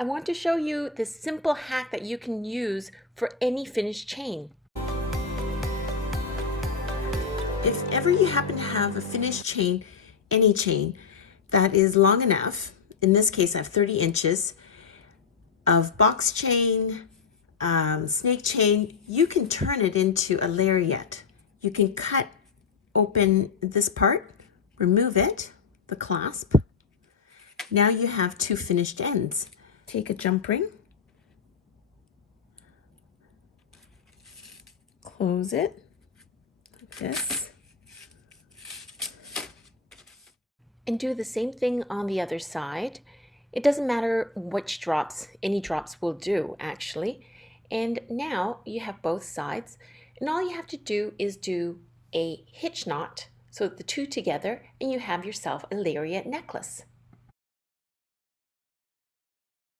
I want to show you this simple hack that you can use for any finished chain. If ever you happen to have a finished chain, any chain, that is long enough, in this case I have 30 inches, of box chain, snake chain, you can turn it into a lariat. You can cut open this part, remove it, the clasp. Now you have two finished ends. Take a jump ring, close it like this, And do the same thing on the other side. It doesn't matter which drops, any drops will do actually. And now you have both sides, and all you have to do is do a hitch knot, so the two together, and you have yourself a lariat necklace.